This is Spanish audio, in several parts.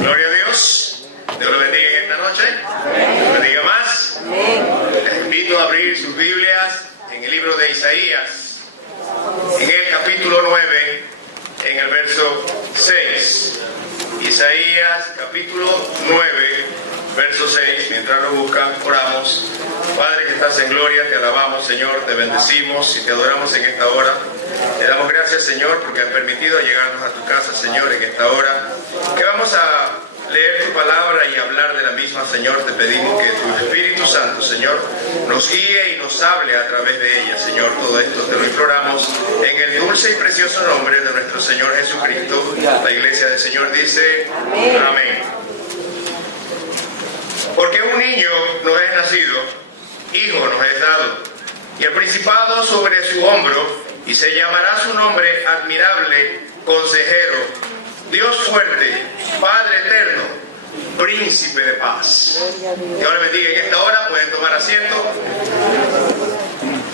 Gloria a Dios. Dios lo bendiga en esta noche. Lo bendiga más. Les invito a abrir sus Biblias en el libro de Isaías, en el capítulo 9, en el verso 6. Isaías, capítulo 9, verso 6. Mientras lo buscan, oramos. Padre que estás en gloria, te alabamos, Señor, te bendecimos y te adoramos en esta hora. Te damos gracias, Señor, porque has permitido llegarnos a tu casa, Señor, en esta hora. Que vamos a leer tu palabra y hablar de la misma, Señor. Te pedimos que tu Espíritu Santo, Señor, nos guíe y nos hable a través de ella, Señor. Todo esto te lo imploramos en el dulce y precioso nombre de nuestro Señor Jesucristo. La iglesia del Señor dice amén. Amén. Porque un niño nos es nacido, hijo nos es dado, y el principado sobre su hombro, y se llamará su nombre admirable, consejero, Dios fuerte, Padre eterno, príncipe de paz. Dios les bendiga en esta hora, pueden tomar asiento.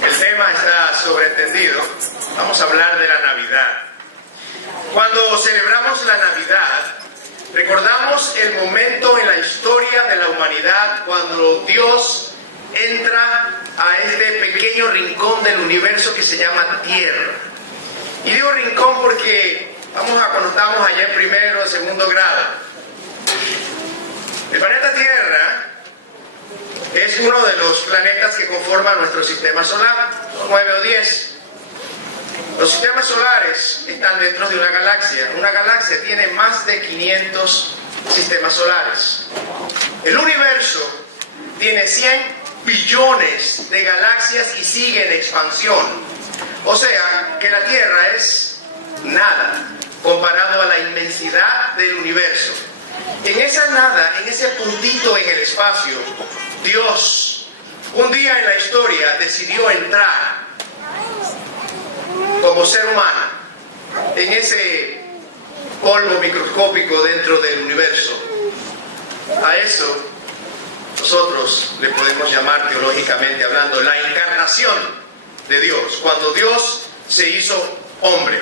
El tema está sobreentendido. Vamos a hablar de la Navidad. Cuando celebramos la Navidad, recordamos el momento en la historia de la humanidad cuando Dios entra a este pequeño rincón del universo que se llama Tierra. Y digo rincón porque cuando estábamos allá en primero o segundo grado, el planeta Tierra es uno de los planetas que conforman nuestro sistema solar, 9 o 10. Los sistemas solares están dentro de una galaxia. Una galaxia tiene más de 500 sistemas solares. El universo tiene 100 billones de galaxias y sigue en expansión. O sea, que la Tierra es nada comparado a la inmensidad del universo. En esa nada, en ese puntito en el espacio, Dios, un día en la historia, decidió entrar como ser humano en ese polvo microscópico dentro del universo. A eso nosotros le podemos llamar, teológicamente hablando, la encarnación de Dios, cuando Dios se hizo hombre.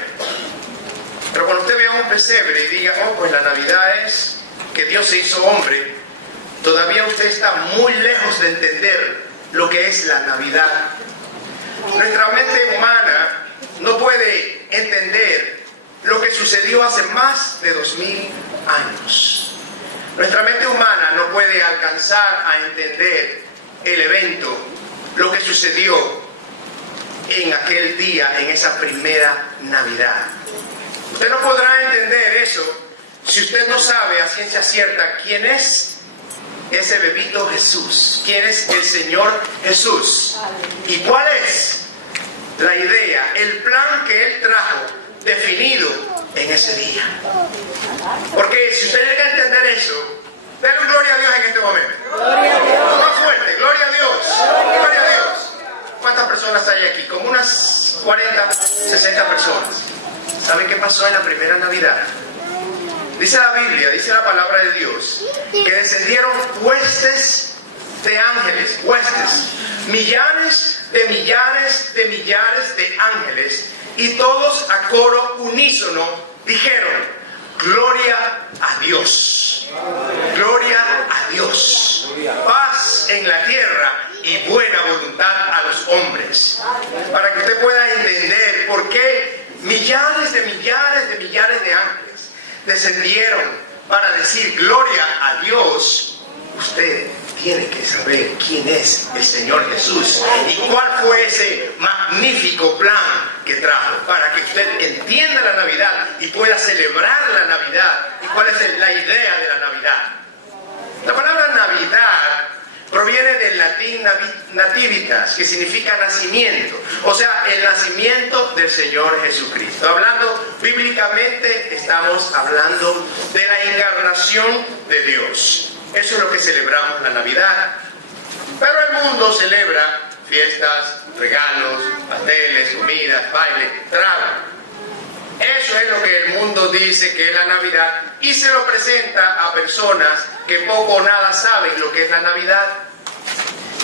Pero cuando usted vea un pesebre y diga, pues la Navidad es que Dios se hizo hombre, todavía usted está muy lejos de entender lo que es la Navidad. Nuestra mente humana no puede entender lo que sucedió hace más de 2000 años. Nuestra mente humana no puede alcanzar a entender el evento, lo que sucedió en aquel día, en esa primera Navidad. Usted no podrá entender eso si usted no sabe a ciencia cierta quién es ese bebito Jesús, quién es el Señor Jesús y cuál es la idea, el plan que Él trajo definido en ese día. Porque si usted llega a entender eso, denle un gloria a Dios en este momento. Gloria a Dios. Más fuerte, gloria a Dios. Gloria a Dios. ¿Cuántas personas hay aquí? Como unas 40, 60 personas. ¿Saben qué pasó en la primera Navidad? Dice la Biblia, dice la palabra de Dios, que descendieron huestes de ángeles, huestes, millares de millares de millares de ángeles, y todos a coro unísono dijeron, gloria a Dios, gloria a Dios, paz en la tierra y buena voluntad a los hombres. Para que usted pueda entender por qué millares de millares de millares de ángeles descendieron para decir gloria a Dios, usted tiene que saber quién es el Señor Jesús y cuál fue ese magnífico plan que trajo, para que usted entienda la Navidad y pueda celebrar la Navidad y cuál es la idea de la Navidad. La palabra Navidad proviene del latín nativitas, que significa nacimiento, o sea, el nacimiento del Señor Jesucristo. Hablando bíblicamente, estamos hablando de la encarnación de Dios. Eso es lo que celebramos la Navidad. Pero el mundo celebra fiestas, regalos, pasteles, comidas, baile, trago. Eso es lo que el mundo dice que es la Navidad y se lo presenta a personas que poco o nada saben lo que es la Navidad.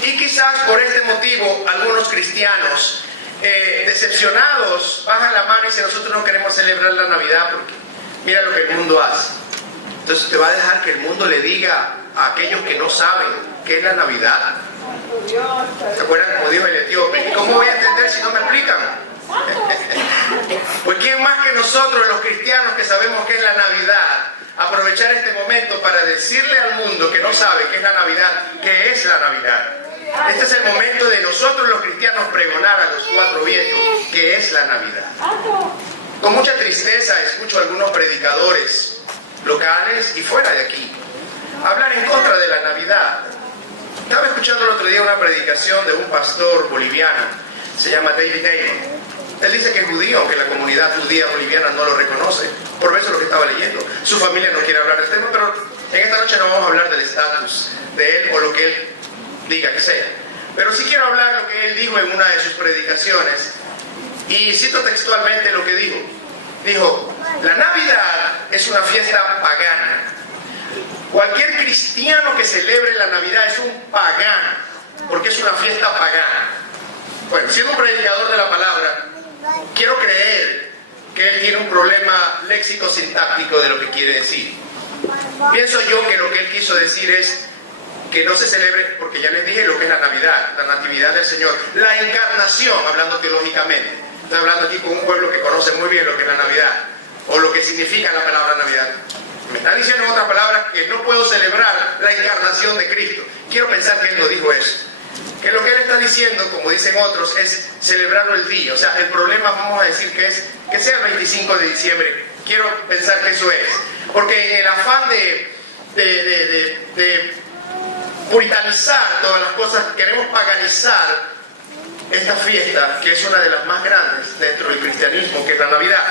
Y quizás por este motivo algunos cristianos decepcionados bajan la mano y dicen, nosotros no queremos celebrar la Navidad porque mira lo que el mundo hace. Entonces usted va a dejar que el mundo le diga a aquellos que no saben qué es la Navidad. ¿Se acuerdan como dijo el etíope? ¿Y cómo voy a entender si no me explican? Pues quién más que nosotros, los cristianos que sabemos qué es la Navidad, aprovechar este momento para decirle al mundo que no sabe qué es la Navidad, qué es la Navidad. Este es el momento de nosotros los cristianos pregonar a los cuatro vientos qué es la Navidad. Con mucha tristeza escucho a algunos predicadores locales y fuera de aquí hablar en contra de la Navidad. Estaba escuchando el otro día una predicación de un pastor boliviano, se llama David Damon. Él dice que es judío, aunque la comunidad judía boliviana no lo reconoce. Por eso es lo que estaba leyendo. Su familia no quiere hablar del tema, pero en esta noche no vamos a hablar del estatus de él o lo que él diga que sea. Pero sí quiero hablar lo que él dijo en una de sus predicaciones. Y cito textualmente lo que dijo. Dijo, la Navidad es una fiesta pagana. Cualquier cristiano que celebre la Navidad es un pagano, porque es una fiesta pagana. Bueno, siendo un predicador de la palabra, quiero creer que él tiene un problema léxico-sintáctico de lo que quiere decir. Pienso yo que lo que él quiso decir es que no se celebre, porque ya les dije lo que es la Navidad, la natividad del Señor, la encarnación, hablando teológicamente. Estoy hablando aquí con un pueblo que conoce muy bien lo que es la Navidad, o lo que significa la palabra Navidad. Me está diciendo en otras palabras que no puedo celebrar la encarnación de Cristo. Quiero pensar que él no dijo eso. Que lo que él está diciendo, como dicen otros, es celebrarlo el día. O sea, el problema, vamos a decir que es que sea el 25 de diciembre. Quiero pensar que eso es. Porque en el afán de puritanizar todas las cosas, queremos paganizar esta fiesta, que es una de las más grandes dentro del cristianismo, que es la Navidad.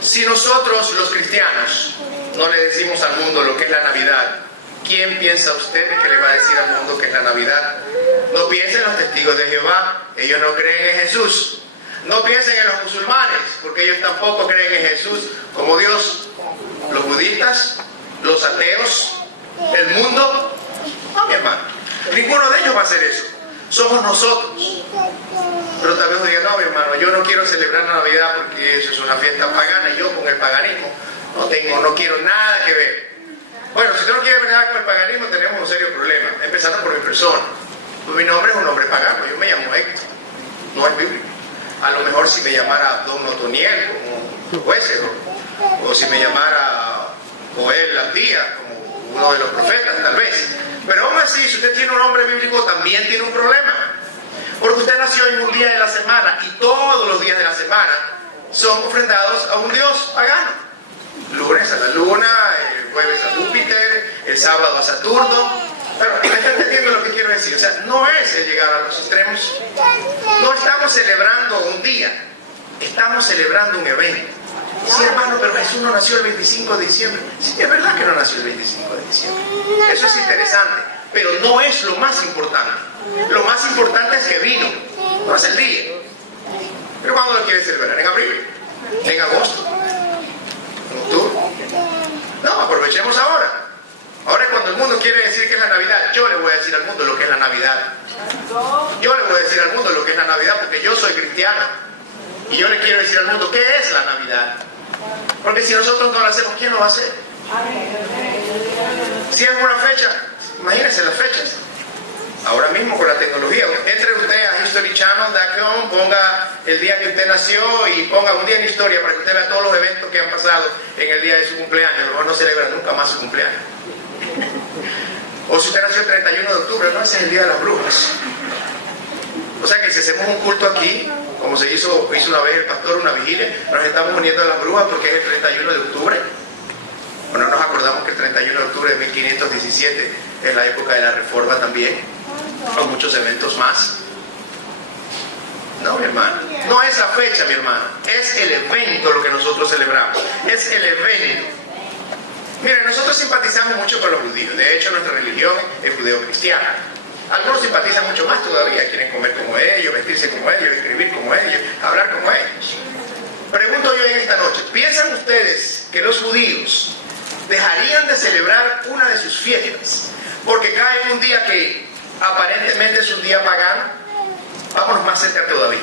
Si nosotros, los cristianos, no le decimos al mundo lo que es la Navidad, ¿quién piensa usted que le va a decir al mundo que es la Navidad? No piensen en los testigos de Jehová, ellos no creen en Jesús. No piensen en los musulmanes, porque ellos tampoco creen en Jesús como Dios. Los budistas, los ateos, el mundo, no, mi hermano. Ninguno de ellos va a hacer eso. Somos nosotros. Pero tal vez uno diga, no, mi hermano, yo no quiero celebrar la Navidad porque eso es una fiesta pagana y yo con el paganismo no quiero nada que ver. Bueno, si usted no quiere ver nada con el paganismo, tenemos un serio problema, empezando por mi persona. Pues mi nombre es un nombre pagano, yo me llamo Héctor, no es bíblico. A lo mejor si me llamara Don Otoniel, como jueces, o si me llamara Joel Laptía, como uno de los profetas, tal vez. Pero aún así, si usted tiene un nombre bíblico, también tiene un problema. Porque usted nació en un día de la semana y todos los días de la semana son ofrendados a un Dios pagano. Lunes a la luna, el jueves a Júpiter, el sábado a Saturno. Pero ¿me está entendiendo lo que quiero decir? O sea, no es el llegar a los extremos. No estamos celebrando un día, estamos celebrando un evento. Sí, hermano, pero Jesús no nació el 25 de diciembre. Sí, es verdad que no nació el 25 de diciembre. Eso es interesante, pero no es lo más importante. Lo más importante es que vino, no es el día. ¿Pero cuándo lo quiere celebrar? ¿En abril? ¿En agosto? ¿En octubre? No, aprovechemos ahora. Ahora cuando el mundo quiere decir que es la Navidad, yo le voy a decir al mundo lo que es la Navidad. Yo le voy a decir al mundo lo que es la Navidad porque yo soy cristiano. Y yo le quiero decir al mundo qué es la Navidad. Porque si nosotros no lo hacemos, ¿quién lo va a hacer? Si es una fecha, imagínense las fechas. Ahora mismo con la tecnología, entre usted a historychannel.com, ponga el día que usted nació y ponga un día en historia para que usted vea todos los eventos que han pasado en el día de su cumpleaños. A lo mejor no celebra nunca más su cumpleaños. O si usted nació el 31 de octubre, no, ese es el día de las brujas. O sea que si hacemos un culto aquí, como se hizo una vez el pastor, una vigilia, nos estamos uniendo a las brujas porque es el 31 de octubre. Bueno, nos acordamos que el 31 de octubre de 1517 es la época de la Reforma también, o muchos eventos más. No, mi hermano, no es la fecha, mi hermano, es el evento lo que nosotros celebramos, es el evento. Miren, nosotros simpatizamos mucho con los judíos, de hecho nuestra religión es judeo-cristiana. Algunos simpatizan mucho más todavía, quieren comer como ellos, vestirse como ellos, escribir como ellos, hablar como ellos. Pregunto yo en esta noche, ¿piensan ustedes que los judíos dejarían de celebrar una de sus fiestas porque cae en un día que aparentemente es un día pagano? Vámonos más cerca todavía.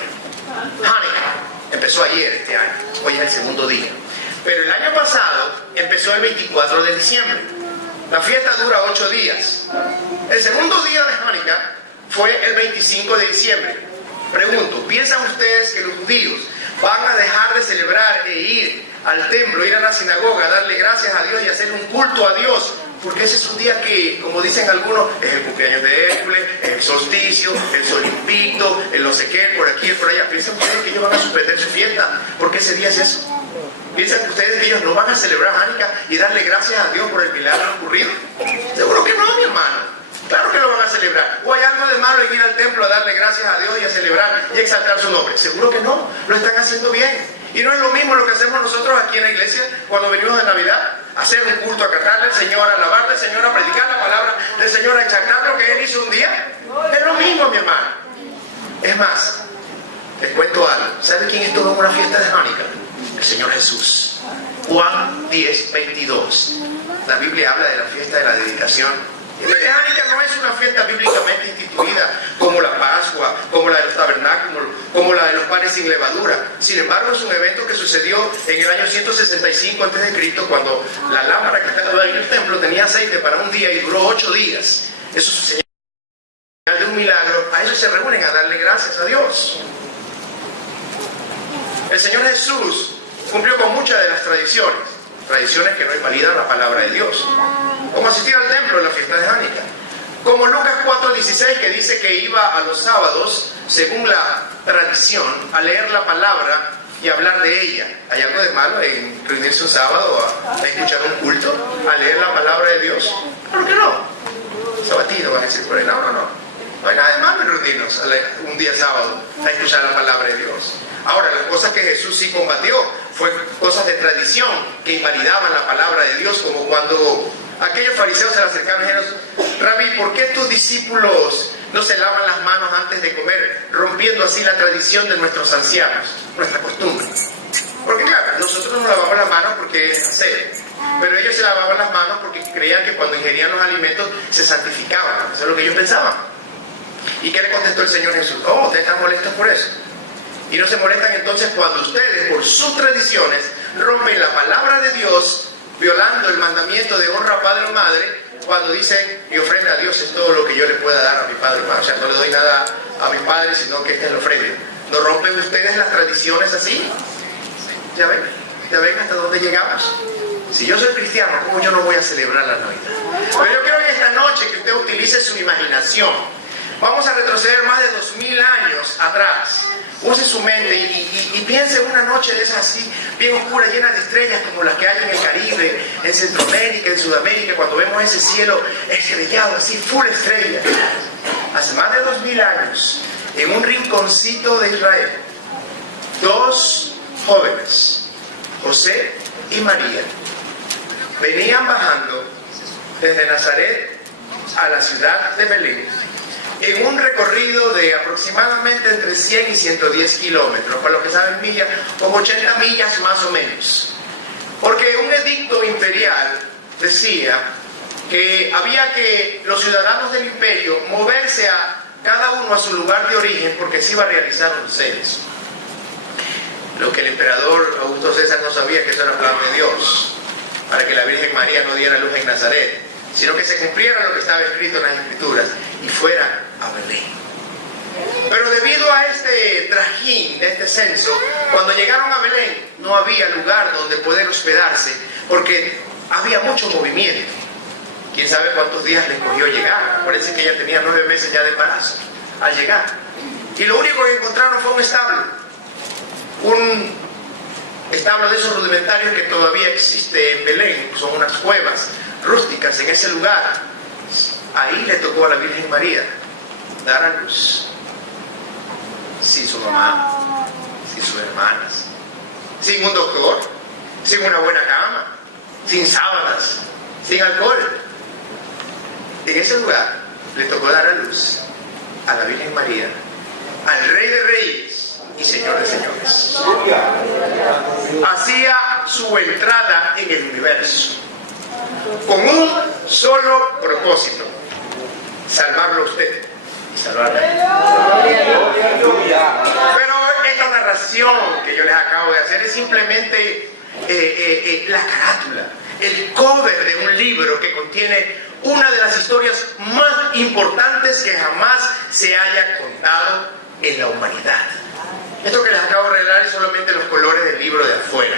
Hanukkah empezó ayer este año, hoy es el segundo día. Pero el año pasado empezó el 24 de diciembre. La fiesta dura 8 días. El segundo día de Hanukkah fue el 25 de diciembre. Pregunto, ¿piensan ustedes que los judíos van a dejar de celebrar e ir al templo, ir a la sinagoga, darle gracias a Dios y hacer un culto a Dios? Porque ese es un día que, como dicen algunos, es el cumpleaños de Hércules, es el solsticio, el sol invicto, el no sé qué, por aquí y por allá. ¿Piensan ustedes que ellos van a suspender su fiesta? ¿Por qué ese día es eso? ¿Piensan ustedes que ellos no van a celebrar Hanukkah y darle gracias a Dios por el milagro ocurrido? Seguro que no, mi hermano. Claro que lo van a celebrar. ¿O hay algo de malo en ir al templo a darle gracias a Dios y a celebrar y exaltar su nombre? Seguro que no. Lo están haciendo bien. Y no es lo mismo lo que hacemos nosotros aquí en la iglesia cuando venimos de Navidad. Hacer un culto, a cantarle al Señor, a alabarle al Señor, a predicar la palabra del Señor, a exaltar lo que Él hizo un día. Es lo mismo, mi hermano. Es más, les cuento algo. ¿Sabe quién estuvo en una fiesta de Hanukkah? El Señor Jesús. Juan 10, 22. La Biblia habla de la fiesta de la dedicación. La de Hanukkah no es una fiesta bíblicamente instituida como la Pascua, como la de los tabernáculos, como la de los panes sin levadura. Sin embargo, es un evento que sucedió en el año 165 a.C., cuando la lámpara que estaba en el templo tenía aceite para un día y duró 8 días. Eso es un señal de un milagro. A eso se reúnen a darle gracias a Dios. El Señor Jesús cumplió con muchas de las tradiciones que no invalidan la palabra de Dios, como asistir al templo en la fiesta de Hanukkah, como Lucas 4:16, que dice que iba a los sábados, según la tradición, a leer la palabra y hablar de ella. ¿Hay algo de malo en reunirse un sábado a escuchar un culto, a leer la palabra de Dios? ¿Por qué no? Sabatino, van a decir por ahí. No hay nada de malo en reunirnos un día sábado a escuchar la palabra de Dios. Ahora, las cosas que Jesús sí combatió fue cosas de tradición que invalidaban la palabra de Dios, como cuando aquellos fariseos se le acercaron y dijeron: Rabí, ¿por qué tus discípulos no se lavan las manos antes de comer, rompiendo así la tradición de nuestros ancianos, nuestra costumbre? Porque claro, nosotros nos lavamos las manos porque es hacer, pero ellos se lavaban las manos porque creían que cuando ingerían los alimentos se santificaban. Eso es lo que ellos pensaban. ¿Y qué le contestó el Señor Jesús? Oh, ustedes están molestos por eso. Y no se molestan entonces cuando ustedes, por sus tradiciones, rompen la palabra de Dios, violando el mandamiento de honra a padre o madre, cuando dicen: mi ofrenda a Dios es todo lo que yo le pueda dar a mi padre o madre. O sea, no le doy nada a mi padre, sino que esta es la ofrenda. ¿No rompen ustedes las tradiciones así? ¿Ya ven hasta dónde llegamos? Si yo soy cristiano, ¿cómo yo no voy a celebrar la Navidad? Pero yo quiero en esta noche que usted utilice su imaginación. Vamos a retroceder más de 2000 años atrás. Use su mente y piense en una noche de esas así, bien oscura, llena de estrellas como las que hay en el Caribe, en Centroamérica, en Sudamérica, cuando vemos ese cielo estrellado, así, full estrella. Hace más de 2000 años, en un rinconcito de Israel, 2 jóvenes, José y María, venían bajando desde Nazaret a la ciudad de Belén, en un recorrido de aproximadamente entre 100 y 110 kilómetros, para los que saben millas, como 80 millas más o menos. Porque un edicto imperial decía que había que los ciudadanos del imperio moverse a cada uno a su lugar de origen, porque se iba a realizar un censo. Lo que el emperador Augusto César no sabía, que eso era plan de Dios, para que la Virgen María no diera luz en Nazaret, sino que se cumpliera lo que estaba escrito en las Escrituras y fuera a Belén. Pero debido a este trajín, de este censo, cuando llegaron a Belén no había lugar donde poder hospedarse, porque había mucho movimiento. Quién sabe cuántos días les cogió llegar. Parece que ella tenía 9 meses ya de embarazo al llegar, y lo único que encontraron fue un establo de esos rudimentarios que todavía existe en Belén. Son unas cuevas rústicas en ese lugar. Ahí le tocó a la Virgen María dar a luz, sin su mamá, sin sus hermanas, sin un doctor, sin una buena cama, sin sábanas, sin alcohol. En ese lugar le tocó dar a luz a la Virgen María, al Rey de Reyes y Señor de Señores. Hacía su entrada en el universo con un solo propósito: salvarlo a usted y salvarme a mí. Pero esta narración que yo les acabo de hacer es simplemente la carátula, el cover de un libro que contiene una de las historias más importantes que jamás se haya contado en la humanidad. Esto que les acabo de revelar es solamente los colores del libro de afuera,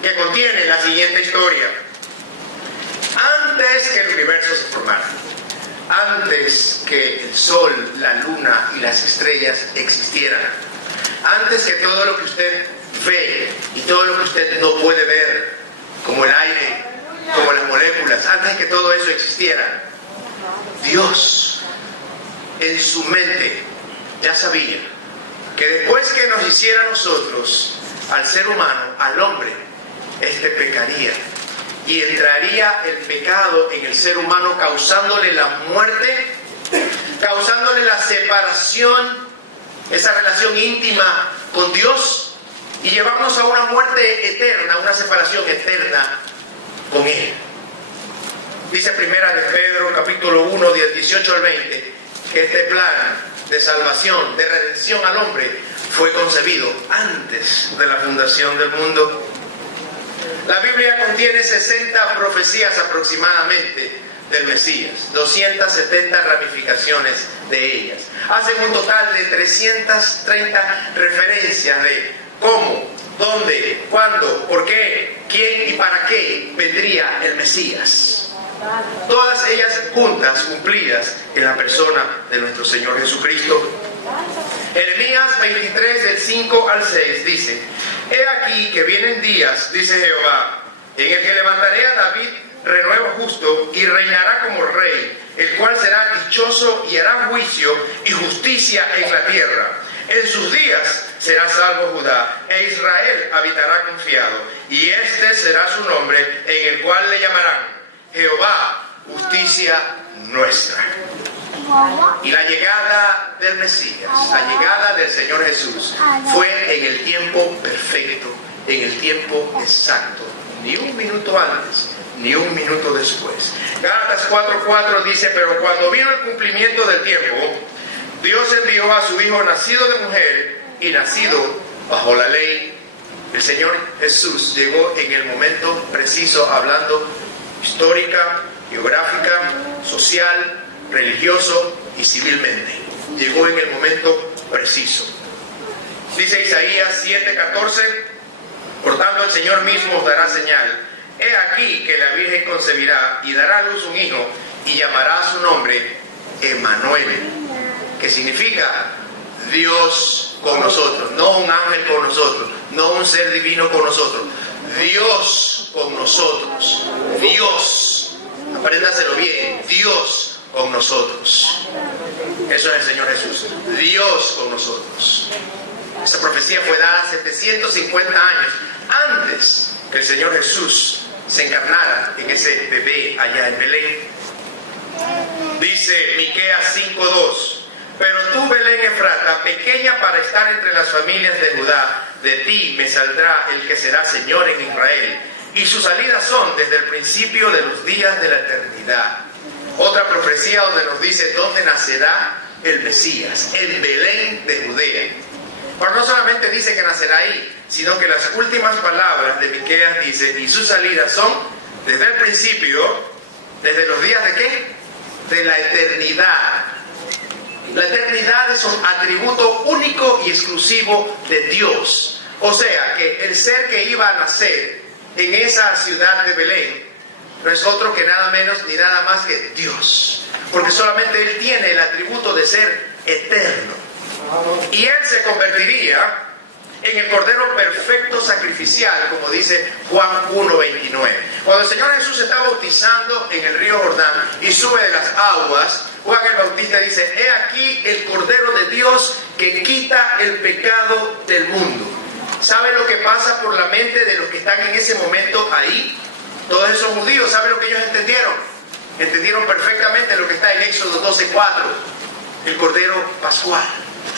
que contiene la siguiente historia. Antes que el universo se formara, antes que el sol, la luna y las estrellas existieran, antes que todo lo que usted ve y todo lo que usted no puede ver, como el aire, como las moléculas, antes que todo eso existiera, Dios en su mente ya sabía que después que nos hiciera a nosotros, al ser humano, al hombre, este pecaría y entraría el pecado en el ser humano, causándole la muerte, causándole la separación, esa relación íntima con Dios, y llevarnos a una muerte eterna, una separación eterna con Él. Dice primera de Pedro, capítulo 1, del 18 al 20, que este plan de salvación, de redención al hombre, fue concebido antes de la fundación del mundo. La Biblia contiene 60 profecías aproximadamente del Mesías, 270 ramificaciones de ellas. Hacen un total de 330 referencias de cómo, dónde, cuándo, por qué, quién y para qué vendría el Mesías. Todas ellas juntas, cumplidas en la persona de nuestro Señor Jesucristo. Jeremías 23, del 5 al 6 dice: He aquí que vienen días, dice Jehová, en el que levantaré a David renuevo justo y reinará como rey, el cual será dichoso y hará juicio y justicia en la tierra. En sus días será salvo Judá, e Israel habitará confiado, y este será su nombre, en el cual le llamarán Jehová, justicia nuestra. Y la llegada del Mesías, la llegada del Señor Jesús, fue en el tiempo perfecto, en el tiempo exacto, ni un minuto antes, ni un minuto después. Gálatas 4:4 dice: Pero cuando vino el cumplimiento del tiempo, Dios envió a su Hijo nacido de mujer y nacido bajo la ley. El Señor Jesús llegó en el momento preciso, hablando histórica, geográfica, social, religioso y civilmente. Llegó en el momento preciso. Dice Isaías 7:14: Por tanto el Señor mismo os dará señal. He aquí que la Virgen concebirá y dará a luz un hijo, y llamará a su nombre Emmanuel, que significa Dios con nosotros. No un ángel con nosotros, no un ser divino con nosotros, Dios con nosotros. Dios, apréndaselo bien, Dios con nosotros. Eso es el Señor Jesús, Dios con nosotros. Esa profecía fue dada 750 años antes que el Señor Jesús se encarnara en ese bebé allá en Belén. Dice Miqueas 5:2: Pero tú, Belén Efrata, pequeña para estar entre las familias de Judá, de ti me saldrá el que será Señor en Israel, y sus salidas son desde el principio de los días de la eternidad. Otra profecía donde nos dice dónde nacerá el Mesías, en Belén de Judea. Pero no solamente dice que nacerá ahí, sino que las últimas palabras de Miqueas dice: y sus salidas son desde el principio, desde los días de ¿qué? De la eternidad. La eternidad es un atributo único y exclusivo de Dios. O sea, que el ser que iba a nacer en esa ciudad de Belén no es otro que nada menos ni nada más que Dios. Porque solamente Él tiene el atributo de ser eterno. Y Él se convertiría en el Cordero perfecto sacrificial, como dice Juan 1:29. Cuando el Señor Jesús se está bautizando en el río Jordán y sube de las aguas, Juan el Bautista dice: He aquí el Cordero de Dios que quita el pecado del mundo. ¿Sabe lo que pasa por la mente de los que están en ese momento ahí? Todos esos judíos, ¿sabe lo que ellos entendieron? Entendieron perfectamente lo que está en Éxodo 12:4. El Cordero Pascual.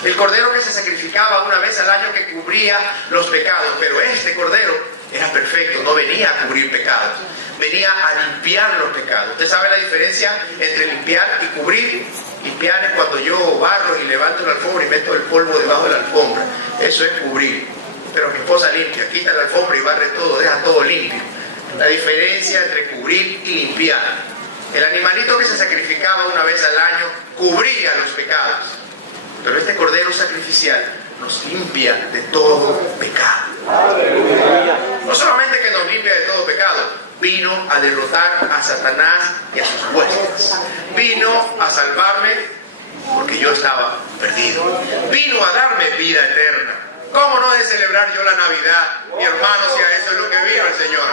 El cordero que se sacrificaba una vez al año, que cubría los pecados. Pero este cordero era perfecto, no venía a cubrir pecados, venía a limpiar los pecados. ¿Usted sabe la diferencia entre limpiar y cubrir? Limpiar es cuando yo barro y levanto la alfombra y meto el polvo debajo de la alfombra. Eso es cubrir. pero mi esposa limpia, quita la alfombra y barre todo, deja todo limpio. La diferencia entre cubrir y limpiar. El animalito que se sacrificaba una vez al año cubría los pecados, pero este cordero sacrificial nos limpia de todo pecado. No solamente que nos limpia de todo pecado, vino a derrotar a Satanás y a sus huestes. Vino a salvarme porque yo estaba perdido. Vino a darme vida eterna. ¿Cómo no he de celebrar yo la Navidad, mi hermano, si a eso es lo que vino el Señor?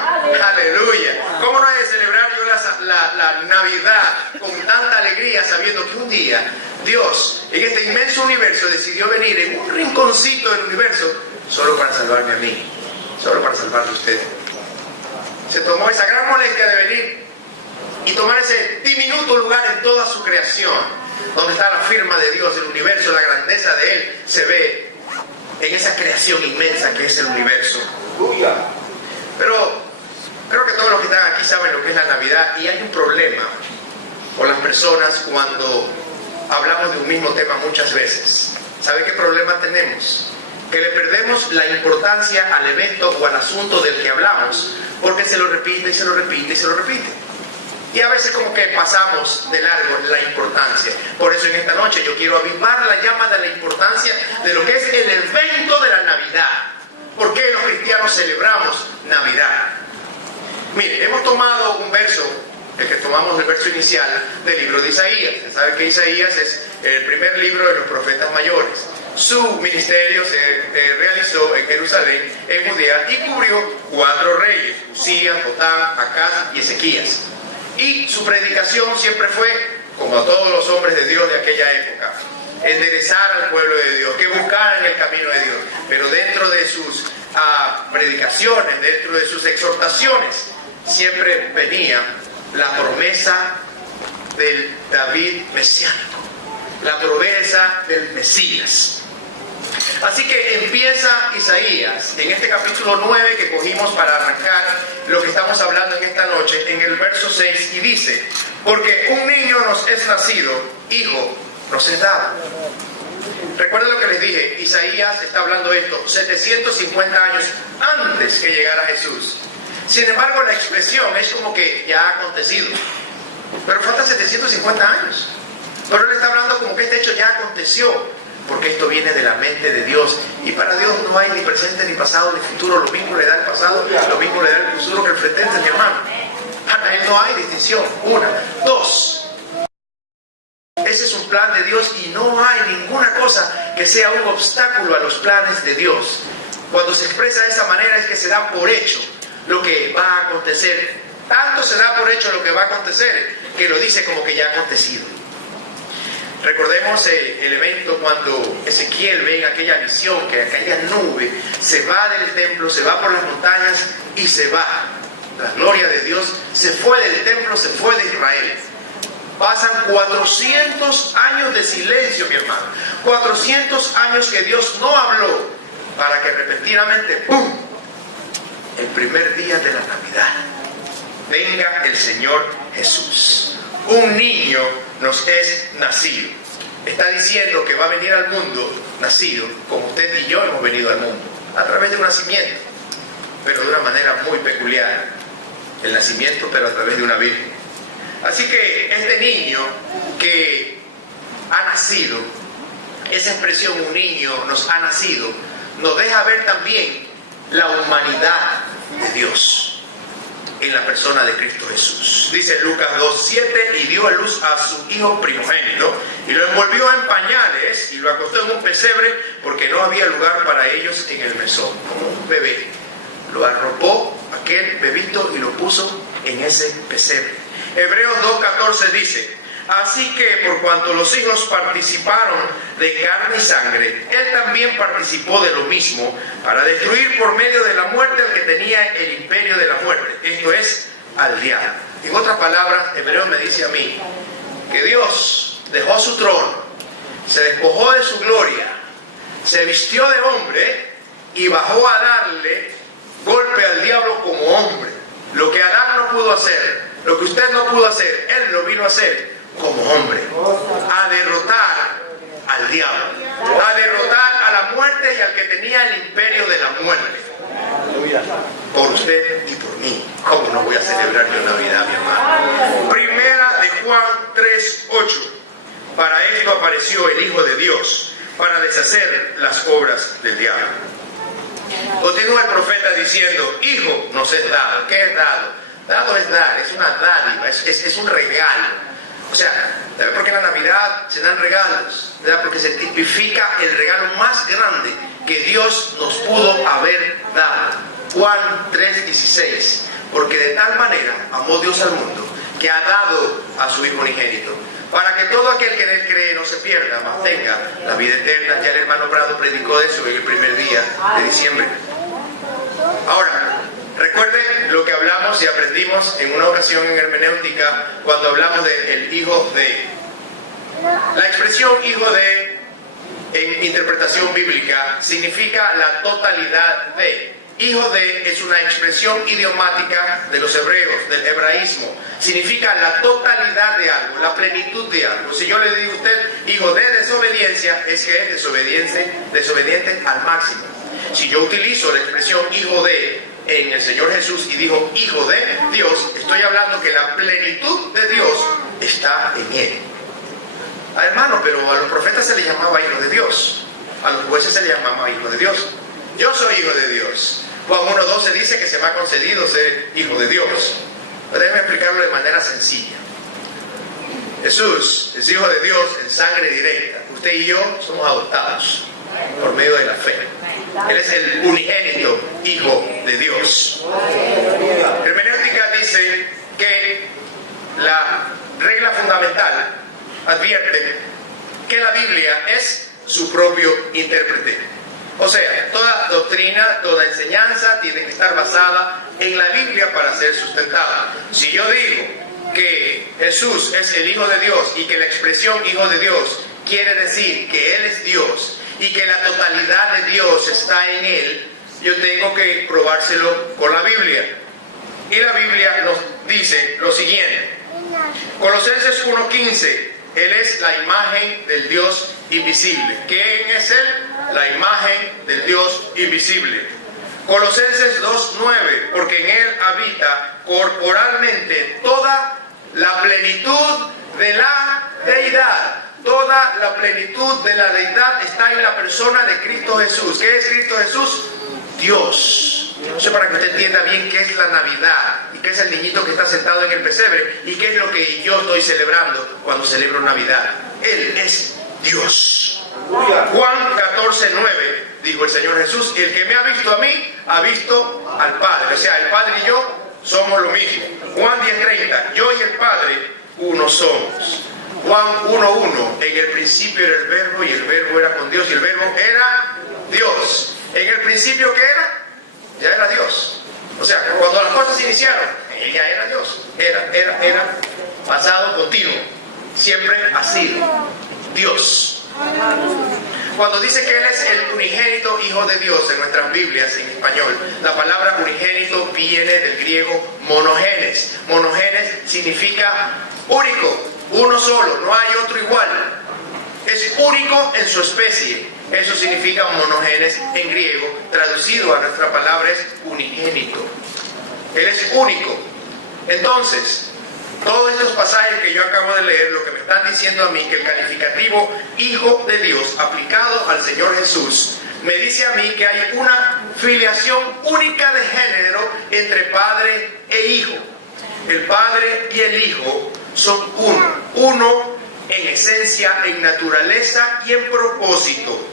¡Aleluya! ¿Cómo no he de celebrar yo la Navidad con tanta alegría, sabiendo que un día Dios, en este inmenso universo, decidió venir en un rinconcito del universo solo para salvarme a mí, solo para salvarle a usted? Se tomó esa gran molestia de venir y tomar ese diminuto lugar en toda su creación, donde está la firma de Dios, el universo, la grandeza de Él se ve en esa creación inmensa que es el universo. Pero creo que todos los que están aquí saben lo que es la Navidad, y hay un problema con las personas cuando hablamos de un mismo tema muchas veces. ¿Sabe qué problema tenemos? Que le perdemos la importancia al evento o al asunto del que hablamos, porque se lo repite y se lo repite y se lo repite. Y a veces como que pasamos de largo la importancia. Por eso en esta noche yo quiero avivar la llama de la importancia de lo que es el evento de la Navidad. ¿Por qué los cristianos celebramos Navidad? Mire, hemos tomado un verso, el que tomamos el verso inicial del libro de Isaías. Saben que Isaías es el primer libro de los profetas mayores. Su ministerio se realizó en Jerusalén, en Judea, y cubrió 4 reyes: Usías, Jotam, Acaz y Ezequías. Y su predicación siempre fue, como a todos los hombres de Dios de aquella época, enderezar al pueblo de Dios, que buscaran el camino de Dios. Pero dentro de sus predicaciones, dentro de sus exhortaciones, siempre venía la promesa del David mesiánico, la promesa del Mesías. Así que empieza Isaías en este capítulo 9 que cogimos para arrancar lo que estamos hablando en esta noche, en el verso 6, y dice: porque un niño nos es nacido, hijo nos es dado. Recuerden lo que les dije, Isaías está hablando esto 750 años antes que llegara Jesús. Sin embargo, la expresión es como que ya ha acontecido, pero faltan 750 años. Pero él está hablando como que este hecho ya aconteció, porque esto viene de la mente de Dios, y para Dios no hay ni presente, ni pasado, ni futuro. Lo mismo le da el pasado, lo mismo le da el futuro que el presente, mi hermano. Para Él no hay distinción. 1, 2. Ese es un plan de Dios, y no hay ninguna cosa que sea un obstáculo a los planes de Dios. Cuando se expresa de esa manera es que se da por hecho lo que va a acontecer. Tanto se da por hecho lo que va a acontecer, que lo dice como que ya ha acontecido. Recordemos el evento cuando Ezequiel ve en aquella visión que aquella nube se va del templo, se va por las montañas y se va. La gloria de Dios se fue del templo, se fue de Israel. Pasan 400 años de silencio, mi hermano. 400 años que Dios no habló, para que repentinamente, ¡pum!, el primer día de la Navidad, venga el Señor Jesús. Un niño nos es nacido. Está diciendo que va a venir al mundo nacido, como usted y yo hemos venido al mundo, a través de un nacimiento, pero de una manera muy peculiar. El nacimiento, pero a través de una virgen. Así que este niño que ha nacido, esa expresión, un niño nos ha nacido, nos deja ver también la humanidad de Dios en la persona de Cristo Jesús. Dice Lucas 2:7: y dio a luz a su hijo primogénito, y lo envolvió en pañales, y lo acostó en un pesebre, porque no había lugar para ellos en el mesón. Como un bebé, lo arropó aquel bebito y lo puso en ese pesebre. Hebreos 2:14 dice: así que por cuanto los hijos participaron de carne y sangre, él también participó de lo mismo, para destruir por medio de la muerte al que tenía el imperio de la muerte, esto es, al diablo. En otras palabras, Hebreos me dice a mí que Dios dejó su trono, se despojó de su gloria, se vistió de hombre y bajó a darle golpe al diablo como hombre. Lo que Adán no pudo hacer, lo que usted no pudo hacer, él lo vino a hacer como hombre, a derrotar al diablo, a derrotar a a la muerte y al que tenía el imperio de la muerte. Por usted y por mí. ¿Cómo no voy a celebrar yo Navidad, mi hermano? Primera de Juan 3:8. Para esto apareció el Hijo de Dios, para deshacer las obras del diablo. Continúa el profeta diciendo, hijo nos es dado. ¿Qué es dado? Dado es dar, es una dádiva, es un regalo. O sea, ¿sabe por qué en la Navidad se dan regalos? ¿Verdad? Porque se tipifica el regalo más grande que Dios nos pudo haber dado. Juan 3:16. Porque de tal manera amó Dios al mundo, que ha dado a su Hijo unigénito, para que todo aquel que en él cree no se pierda, mas tenga la vida eterna. Ya el hermano Prado predicó de eso en el primer día de diciembre. Ahora, recuerde lo que hablamos y aprendimos en una ocasión en hermenéutica, cuando hablamos del hijo de. La expresión hijo de, en interpretación bíblica, significa la totalidad de. Hijo de es una expresión idiomática de los hebreos, del hebraísmo. Significa la totalidad de algo, la plenitud de algo. Si yo le digo a usted hijo de desobediencia, es que es desobediente al máximo. Si yo utilizo la expresión hijo de en el Señor Jesús y digo hijo de Dios, estoy hablando que la plenitud de Dios está en él. Hermano, pero a los profetas se les llamaba hijo de Dios, a los jueces se les llamaba hijo de Dios. Yo soy hijo de Dios. Juan 1:12 dice que se me ha concedido ser hijo de Dios. Pero déjeme explicarlo de manera sencilla. Jesús es hijo de Dios en sangre directa. Usted y yo somos adoptados por medio de la fe. Él es el unigénito hijo de Dios. Hermenéutica dice que la regla fundamental advierte que la Biblia es su propio intérprete. O sea, toda doctrina, toda enseñanza tiene que estar basada en la Biblia para ser sustentada. Si yo digo que Jesús es el Hijo de Dios y que la expresión Hijo de Dios quiere decir que Él es Dios y que la totalidad de Dios está en Él, yo tengo que probárselo con la Biblia. Y la Biblia nos dice lo siguiente. Colosenses 1:15. Él es la imagen del Dios invisible. ¿Quién es Él? La imagen del Dios invisible. Colosenses 2:9. Porque en Él habita corporalmente toda la plenitud de la deidad. Toda la plenitud de la deidad está en la persona de Cristo Jesús. ¿Qué es Cristo Jesús? Dios. Eso para que usted entienda bien qué es la Navidad y qué es el niñito que está sentado en el pesebre y qué es lo que yo estoy celebrando cuando celebro Navidad. Él es Dios. Juan 14:9 dijo el Señor Jesús, el que me ha visto a mí, ha visto al Padre. O sea, el Padre y yo somos lo mismo. Juan 10:30, yo y el Padre uno somos. Juan 1:1, en el principio era el verbo y el verbo era con Dios y el verbo era Dios. En el principio, ¿qué era? Ya era Dios. O sea, cuando las cosas se iniciaron, Él ya era Dios. Era pasado continuo. Siempre ha sido Dios. Cuando dice que Él es el unigénito Hijo de Dios en nuestras Biblias en español, la palabra unigénito viene del griego monogenes. Monogenes significa único, uno solo, no hay otro igual. Es único en su especie. Eso significa monogenes en griego, traducido a nuestra palabra es unigénito. Él es único. Entonces, todos estos pasajes que yo acabo de leer, lo que me están diciendo a mí, que el calificativo Hijo de Dios aplicado al Señor Jesús, me dice a mí que hay una filiación única de género entre Padre e Hijo. El Padre y el Hijo son uno en esencia, en naturaleza y en propósito.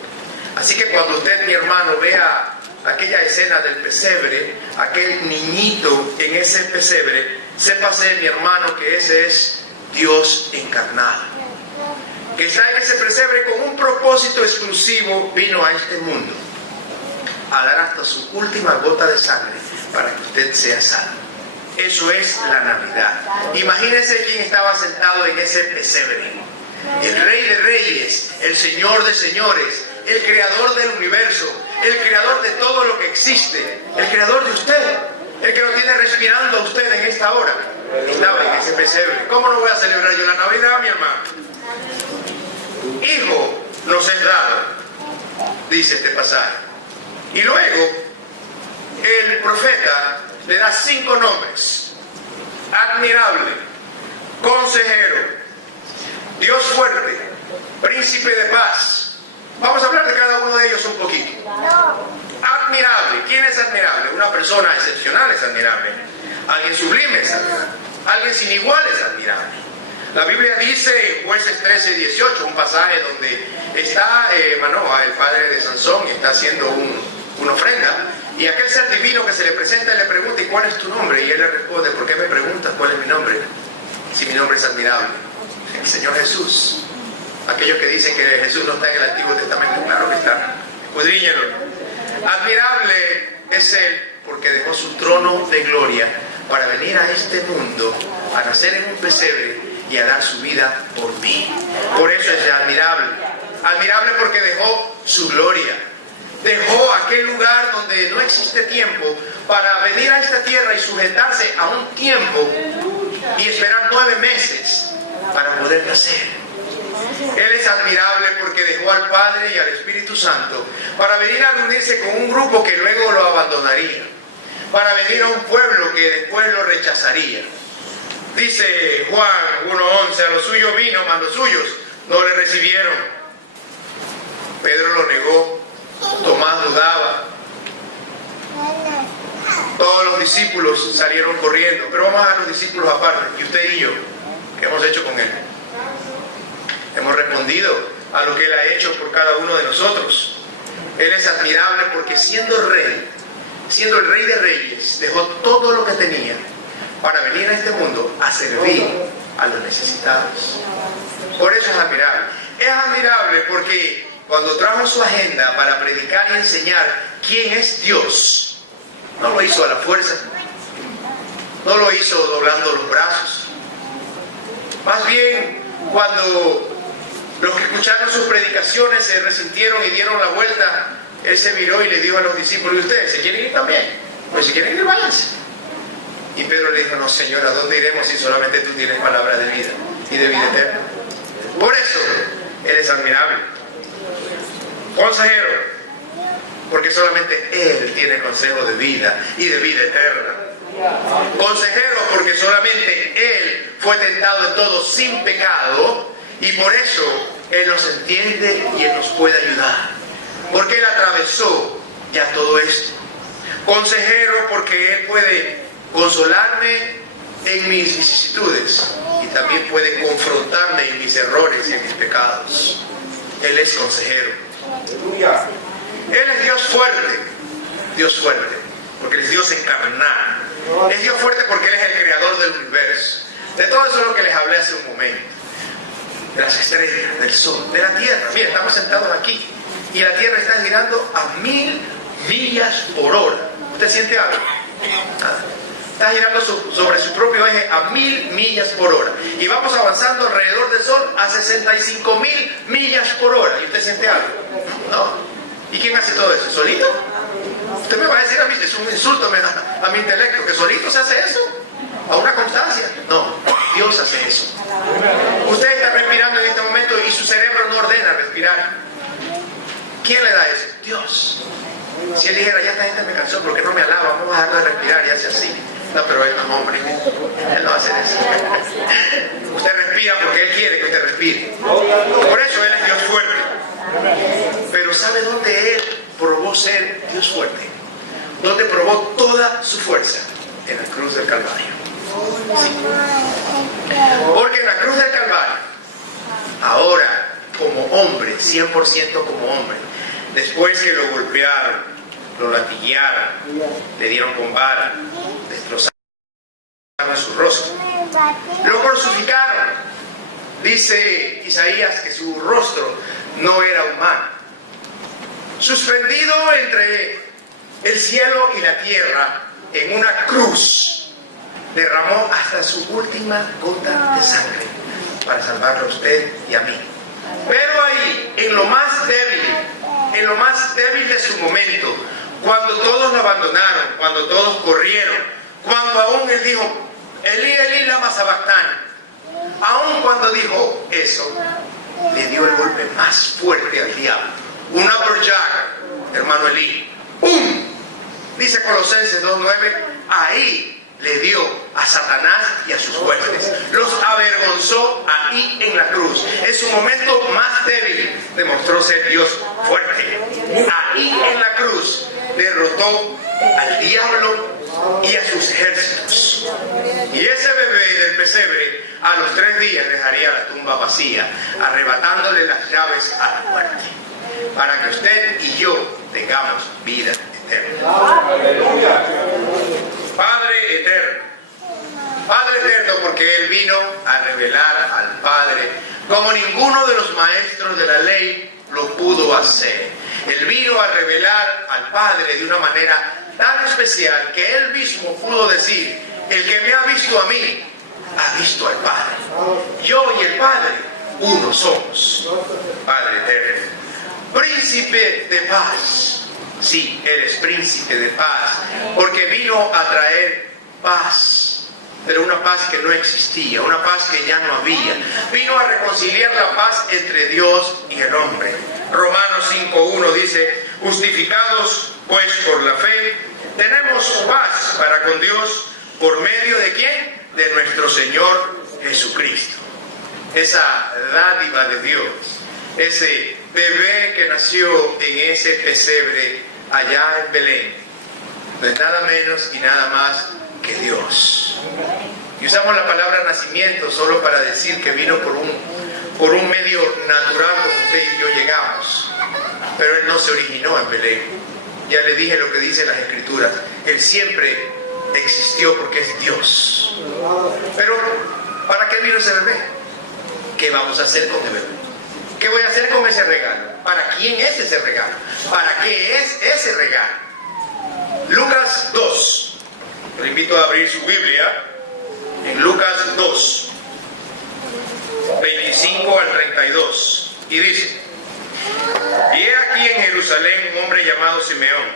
Así que cuando usted, mi hermano, vea aquella escena del pesebre, aquel niñito en ese pesebre, sépase, mi hermano, que ese es Dios encarnado. Que está en ese pesebre con un propósito exclusivo, vino a este mundo a dar hasta su última gota de sangre para que usted sea salvo. Eso es la Navidad. Imagínense quién estaba sentado en ese pesebre. El Rey de Reyes, el Señor de Señores, el Creador del universo, el Creador de todo lo que existe, el Creador de usted, el que lo tiene respirando a usted en esta hora, estaba en ese pesebre. ¿Cómo no voy a celebrar yo la Navidad, mi hermano? Hijo nos es dado. dice este pasaje. Y luego el profeta le da 5 nombres: admirable, consejero, Dios fuerte, príncipe de paz. Vamos a hablar de cada uno de ellos un poquito. Admirable. ¿Quién es admirable? Una persona excepcional es admirable. Alguien sublime es admirable. Alguien sin igual es admirable. La Biblia dice en Jueces 13:18, un pasaje donde está Manoah, el padre de Sansón, y está haciendo una ofrenda, y aquel ser divino que se le presenta y le pregunta: ¿y cuál es tu nombre? Y él le responde: ¿por qué me preguntas cuál es mi nombre? Si mi nombre es admirable. El Señor Jesús. Aquellos que dicen que Jesús no está en el Antiguo Testamento, claro que está. Escudriñenlo. Admirable es Él porque dejó su trono de gloria para venir a este mundo, a nacer en un pesebre y a dar su vida por mí. Por eso es admirable. Admirable porque dejó su gloria. Dejó aquel lugar donde no existe tiempo para venir a esta tierra y sujetarse a un tiempo y esperar 9 meses para poder nacer. Él es admirable porque dejó al Padre y al Espíritu Santo para venir a reunirse con un grupo que luego lo abandonaría, para venir a un pueblo que después lo rechazaría. Dice Juan 1:11: a los suyos vino, mas los suyos no le recibieron. Pedro lo negó, Tomás dudaba, todos los discípulos salieron corriendo. Pero vamos a dejar los discípulos aparte. Y usted y yo, ¿qué hemos hecho con Él? Hemos respondido a lo que Él ha hecho por cada uno de nosotros. Él es admirable porque siendo el Rey de Reyes, dejó todo lo que tenía para venir a este mundo a servir a los necesitados. Por eso es admirable. Es admirable porque cuando trajo su agenda para predicar y enseñar quién es Dios, no lo hizo a la fuerza, no lo hizo doblando los brazos. Más bien, cuando los que escucharon sus predicaciones se resintieron y dieron la vuelta, Él se miró y le dijo a los discípulos: ¿y ustedes se quieren ir también? Pues si quieren ir, váyanse. Y Pedro le dijo: no, Señor, ¿a dónde iremos si solamente tú tienes palabra de vida y de vida eterna? Por eso Él es admirable. Consejero, porque solamente Él tiene consejo de vida y de vida eterna. Consejero, porque solamente Él fue tentado en todo sin pecado, y por eso Él nos entiende y Él nos puede ayudar, porque Él atravesó ya todo esto. Consejero, porque Él puede consolarme en mis vicisitudes y también puede confrontarme en mis errores y en mis pecados. Él es consejero. Él es Dios fuerte, porque Él es Dios encarnado. Es Dios fuerte porque Él es el creador del universo. De todo eso es lo que les hablé hace un momento. De las estrellas, del sol, de la tierra. Mira, estamos sentados aquí y la tierra está girando a 1000 millas por hora. ¿Usted siente algo? Nada. Está girando sobre su propio eje a 1000 millas por hora. Y vamos avanzando alrededor del sol a 65.000 millas por hora. ¿Y usted siente algo? No. ¿Y quién hace todo eso? ¿Solito? Usted me va a decir a mí, es un insulto a mi intelecto, que solito se hace eso, a una constancia. No, Dios hace eso. Usted está respirando en este momento y su cerebro no ordena respirar. ¿Quién le da eso? Dios. Si Él dijera: ya esta gente me cansó porque no me alaba, vamos a dejar de respirar, y hace así. No, pero Él no es hombre, Él no hace eso. Usted respira porque Él quiere que usted respire. Por eso Él es Dios fuerte. Pero ¿sabe dónde Él probó ser Dios fuerte? ¿Dónde probó toda su fuerza? En la cruz del Calvario. Sí. Porque en la cruz del Calvario, ahora como hombre, 100% como hombre, después que lo golpearon, lo latillaron, le dieron con vara, destrozaron su rostro, lo crucificaron. Dice Isaías que su rostro no era humano. Suspendido entre el cielo y la tierra en una cruz, derramó hasta su última gota de sangre para salvarlo a usted y a mí. Pero ahí, en lo más débil de su momento, cuando todos lo abandonaron, cuando todos corrieron, cuando aún Él dijo: Elí, Elí, lama sabactani, aún cuando dijo eso, le dio el golpe más fuerte al diablo, un uppercut, hermano Elí. ¡Pum! Dice Colosenses 2:9, ahí le dio a Satanás y a sus huestes. Los avergonzó ahí en la cruz. En su momento más débil demostró ser Dios fuerte. Ahí en la cruz derrotó al diablo y a sus ejércitos. Y ese bebé del pesebre a los 3 días dejaría la tumba vacía, arrebatándole las llaves a la muerte, para que usted y yo tengamos vida eterna. Padre eterno. Padre eterno, porque Él vino a revelar al Padre como ninguno de los maestros de la ley lo pudo hacer. Él vino a revelar al Padre de una manera tan especial que Él mismo pudo decir: el que me ha visto a mí, ha visto al Padre. Yo y el Padre, uno somos. Padre eterno. Príncipe de paz. Sí, Él es príncipe de paz, porque vino a traer paz, pero una paz que no existía, una paz que ya no había. Vino a reconciliar la paz entre Dios y el hombre. Romanos 5:1 dice: justificados pues por la fe, tenemos paz para con Dios, ¿por medio de quién? De nuestro Señor Jesucristo. Esa dádiva de Dios, ese bebé que nació en ese pesebre allá en Belén, no es nada menos y nada más que Dios. Y usamos la palabra nacimiento solo para decir que vino por un medio natural como usted y yo llegamos, pero Él no se originó en Belén. Ya le dije lo que dicen las Escrituras: Él siempre existió porque es Dios. Pero ¿para qué vino ese bebé? ¿Qué vamos a hacer con el bebé? ¿Qué voy a hacer con ese regalo? ¿Para quién es ese regalo? ¿Para qué es ese regalo? Lucas 2. Le invito a abrir su Biblia en Lucas 2, 25 al 32. Y dice: y he aquí en Jerusalén un hombre llamado Simeón.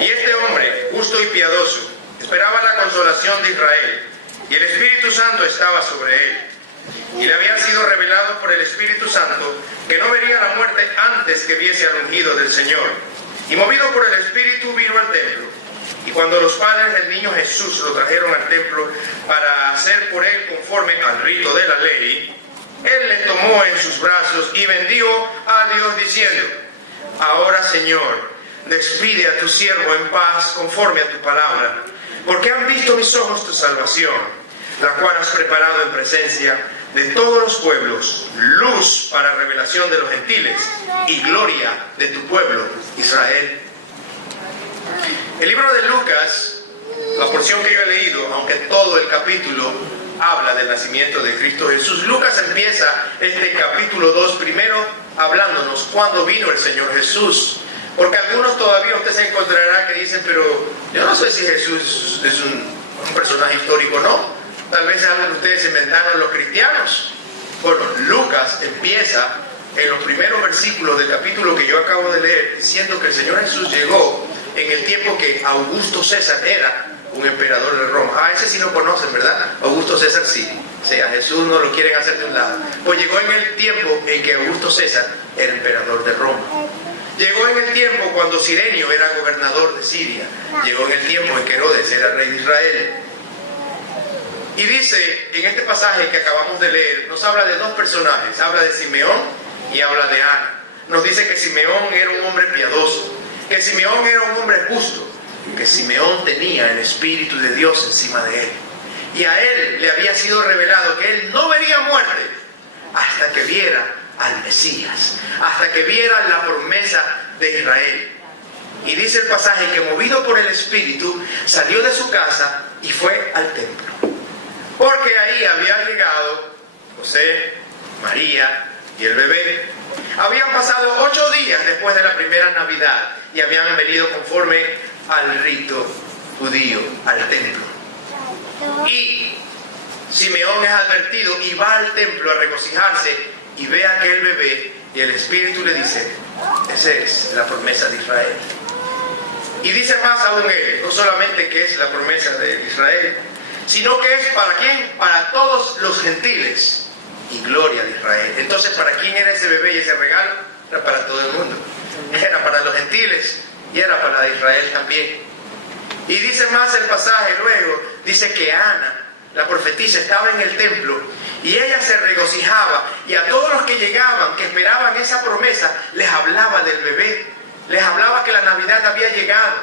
Y este hombre, justo y piadoso, esperaba la consolación de Israel. Y el Espíritu Santo estaba sobre él. Y le había sido revelado por el Espíritu Santo que no vería la muerte antes que viese al ungido del Señor. Y movido por el Espíritu vino al templo. Y cuando los padres del niño Jesús lo trajeron al templo para hacer por él conforme al rito de la ley, él le tomó en sus brazos y bendijo a Dios diciendo: ahora, Señor, despide a tu siervo en paz conforme a tu palabra, porque han visto mis ojos tu salvación, la cual has preparado en presencia de todos los pueblos, luz para revelación de los gentiles y gloria de tu pueblo Israel. El libro de Lucas, la porción que yo he leído, aunque todo el capítulo habla del nacimiento de Cristo Jesús, Lucas empieza este capítulo 2 primero hablándonos cuándo vino el Señor Jesús. Porque algunos todavía usted se encontrará que dicen: pero yo no sé si Jesús es un personaje histórico o no. Tal vez algo que ustedes inventaron los cristianos. Bueno, Lucas empieza en los primeros versículos del capítulo que yo acabo de leer diciendo que el Señor Jesús llegó en el tiempo que Augusto César era un emperador de Roma. Ese sí lo conocen, ¿verdad? Augusto César sí. O sea, a Jesús no lo quieren hacer de un lado. Pues llegó en el tiempo en que Augusto César era emperador de Roma. Llegó en el tiempo cuando Cirenio era gobernador de Siria. Llegó en el tiempo en que Herodes era rey de Israel. Y dice, en este pasaje que acabamos de leer, nos habla de dos personajes. Habla de Simeón y habla de Ana. Nos dice que Simeón era un hombre piadoso, que Simeón era un hombre justo, que Simeón tenía el Espíritu de Dios encima de él. Y a él le había sido revelado que él no vería muerte hasta que viera al Mesías, hasta que viera la promesa de Israel. Y dice el pasaje que movido por el Espíritu salió de su casa y fue al templo. Porque ahí había llegado José, María y el bebé. Habían pasado 8 días después de la primera Navidad y habían venido conforme al rito judío, al templo. Y Simeón es advertido y va al templo a regocijarse y ve a aquel bebé y el Espíritu le dice: esa es la promesa de Israel. Y dice más aún él, no solamente que es la promesa de Israel, sino que es para quién, para todos los gentiles y gloria de Israel. Entonces, ¿para quién era ese bebé y ese regalo? era para todo el mundo. Era para los gentiles y era para Israel también. Y dice más el pasaje luego, dice que Ana, la profetisa, estaba en el templo y ella se regocijaba, y a todos los que llegaban, que esperaban esa promesa, les hablaba del bebé, les hablaba que la Navidad había llegado,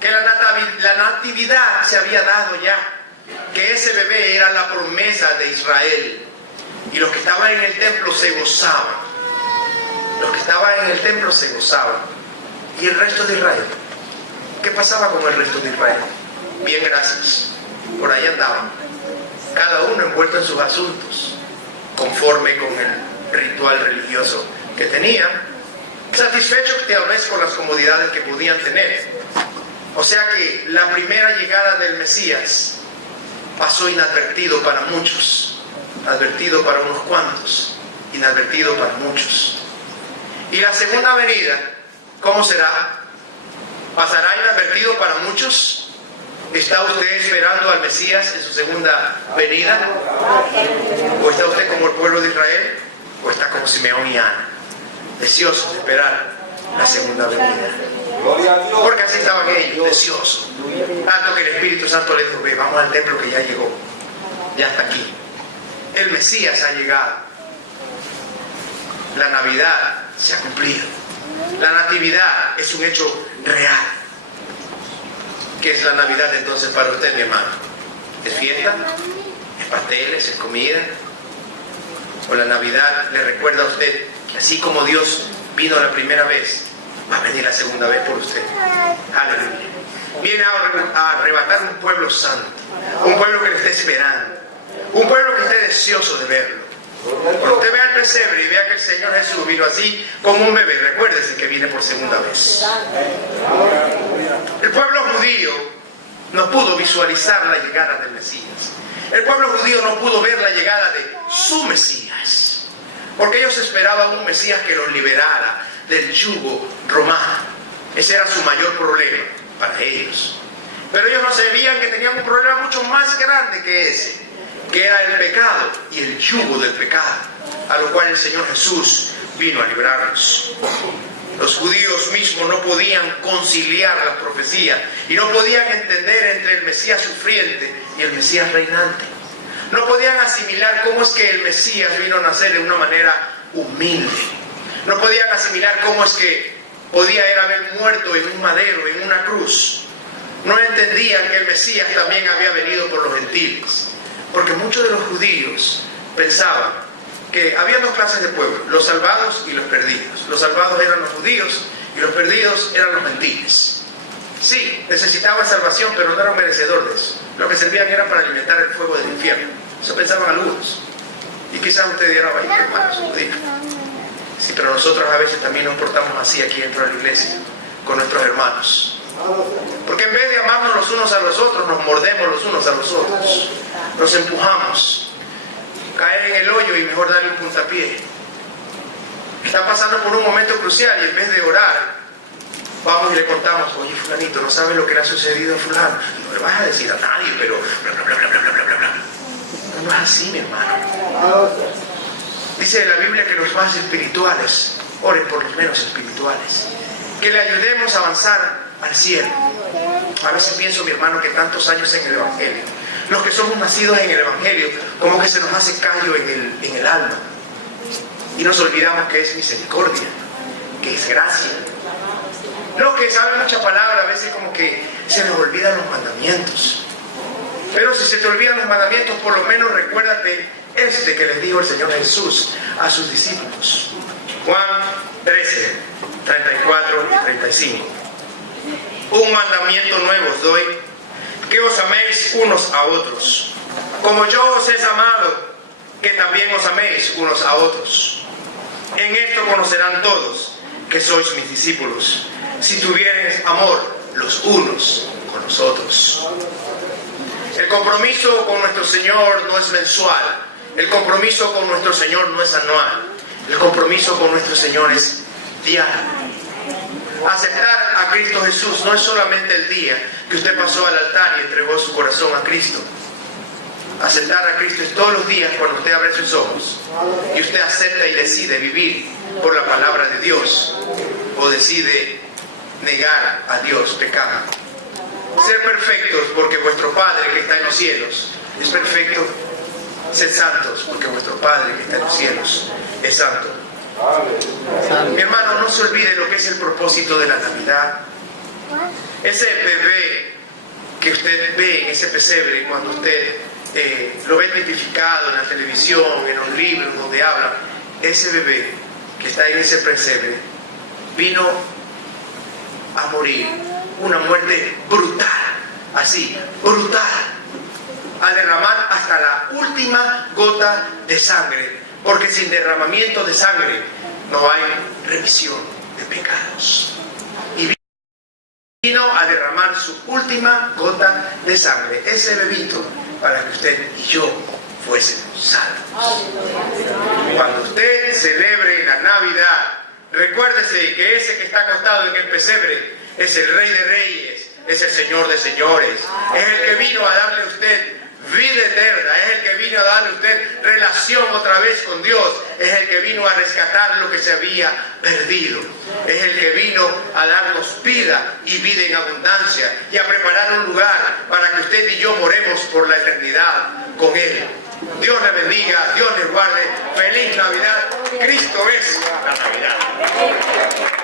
que la natividad se había dado ya, que ese bebé era la promesa de Israel. Y los que estaban en el templo se gozaban. Los que estaban en el templo se gozaban. ¿Y el resto de Israel? ¿Qué pasaba con el resto de Israel? Bien, gracias. Por ahí andaban, cada uno envuelto en sus asuntos, conforme con el ritual religioso que tenían, satisfechos tal vez con las comodidades que podían tener. O sea que la primera llegada del Mesías pasó inadvertido para muchos, advertido para unos cuantos, inadvertido para muchos. Y la segunda venida, ¿cómo será? ¿Pasará inadvertido para muchos? ¿Está usted esperando al Mesías en su segunda venida? ¿O está usted como el pueblo de Israel? ¿O está como Simeón y Ana, deseosos de esperar la segunda venida? Porque así estaban ellos, deseosos. Tanto que el Espíritu Santo les dijo: ve, vamos al templo que ya llegó, ya está aquí. El Mesías ha llegado. La Navidad se ha cumplido. La Natividad es un hecho real. ¿Qué es la Navidad entonces para usted, mi hermano? ¿Es fiesta? ¿Es pasteles? ¿Es comida? ¿O la Navidad le recuerda a usted que así como Dios vino la primera vez, va a venir la segunda vez por usted? Aleluya. Viene a arrebatar un pueblo santo, un pueblo que le esté esperando, un pueblo que esté deseoso de verlo. Cuando usted vea el pesebre y vea que el Señor Jesús vino así como un bebé, recuérdese que viene por segunda vez. El pueblo judío no pudo visualizar la llegada del Mesías. El pueblo judío no pudo ver la llegada de su Mesías, porque ellos esperaban un Mesías que los liberara del yugo romano. Ese era su mayor problema para ellos. Pero ellos no sabían que tenían un problema mucho más grande que ese, que era el pecado y el yugo del pecado, a lo cual el Señor Jesús vino a librarnos. Los judíos mismos no podían conciliar la profecía y no podían entender entre el Mesías sufriente y el Mesías reinante. No podían asimilar cómo es que el Mesías vino a nacer de una manera humilde. No podían asimilar cómo es que podía él haber muerto en un madero, en una cruz. No entendían que el Mesías también había venido por los gentiles. Porque muchos de los judíos pensaban que había dos clases de pueblo: los salvados y los perdidos. Los salvados eran los judíos y los perdidos eran los gentiles. Sí, necesitaban salvación, pero no eran merecedores de eso. Lo que servían era para alimentar el fuego del infierno. Eso pensaban algunos. Y quizás usted dirá: vaya, hermanos judíos. Sí, pero nosotros a veces también nos portamos así aquí dentro de la iglesia, con nuestros hermanos. Porque en vez de amarnos los unos a los otros, nos mordemos los unos a los otros. Nos empujamos. Caer en el hoyo y mejor darle un puntapié. Están pasando por un momento crucial y en vez de orar, vamos y le contamos: oye, fulanito, no sabes lo que le ha sucedido a fulano. No le vas a decir a nadie, pero bla, bla, bla, bla, bla, bla, bla, bla. No es así, mi hermano. Dice la Biblia que los más espirituales oren por los menos espirituales. Que le ayudemos a avanzar al cielo. A veces pienso, mi hermano, que tantos años en el Evangelio, los que somos nacidos en el Evangelio, como que se nos hace callo en el alma. Y nos olvidamos que es misericordia, que es gracia. Los que saben mucha palabra, a veces como que se les olvidan los mandamientos. Pero si se te olvidan los mandamientos, por lo menos recuérdate este que les dijo el Señor Jesús a sus discípulos. Juan 13, 34 y 35. Un mandamiento nuevo os doy, que os améis unos a otros. Como yo os he amado, que también os améis unos a otros. En esto conocerán todos que sois mis discípulos, si tuviereis amor los unos con los otros. El compromiso con nuestro Señor no es mensual. El compromiso con nuestro Señor no es anual. El compromiso con nuestro Señor es diario. Aceptar a Cristo Jesús no es solamente el día que usted pasó al altar y entregó su corazón a Cristo. Aceptar a Cristo es todos los días cuando usted abre sus ojos y usted acepta y decide vivir por la palabra de Dios, o decide negar a Dios pecando. Ser perfectos porque vuestro Padre que está en los cielos es perfecto. Sed santos porque vuestro Padre que está en los cielos es santo. Mi hermano, no se olvide lo que es el propósito de la Navidad. Ese bebé que usted ve en ese pesebre, cuando usted lo ve tipificado en la televisión, en los libros donde habla, ese bebé que está en ese pesebre vino a morir una muerte brutal, así, brutal, a derramar hasta la última gota de sangre, porque sin derramamiento de sangre no hay remisión de pecados. Y vino a derramar su última gota de sangre, ese bebito, para que usted y yo fuésemos salvos. Cuando usted celebre la Navidad, recuérdese que ese que está acostado en el pesebre es el Rey de Reyes, es el Señor de Señores, es el que vino a darle a usted vida eterna, es el que vino a darle a usted relación otra vez con Dios, es el que vino a rescatar lo que se había perdido, es el que vino a darnos vida y vida en abundancia y a preparar un lugar para que usted y yo moremos por la eternidad con Él. Dios le bendiga, Dios le guarde. Feliz Navidad. Cristo es la Navidad.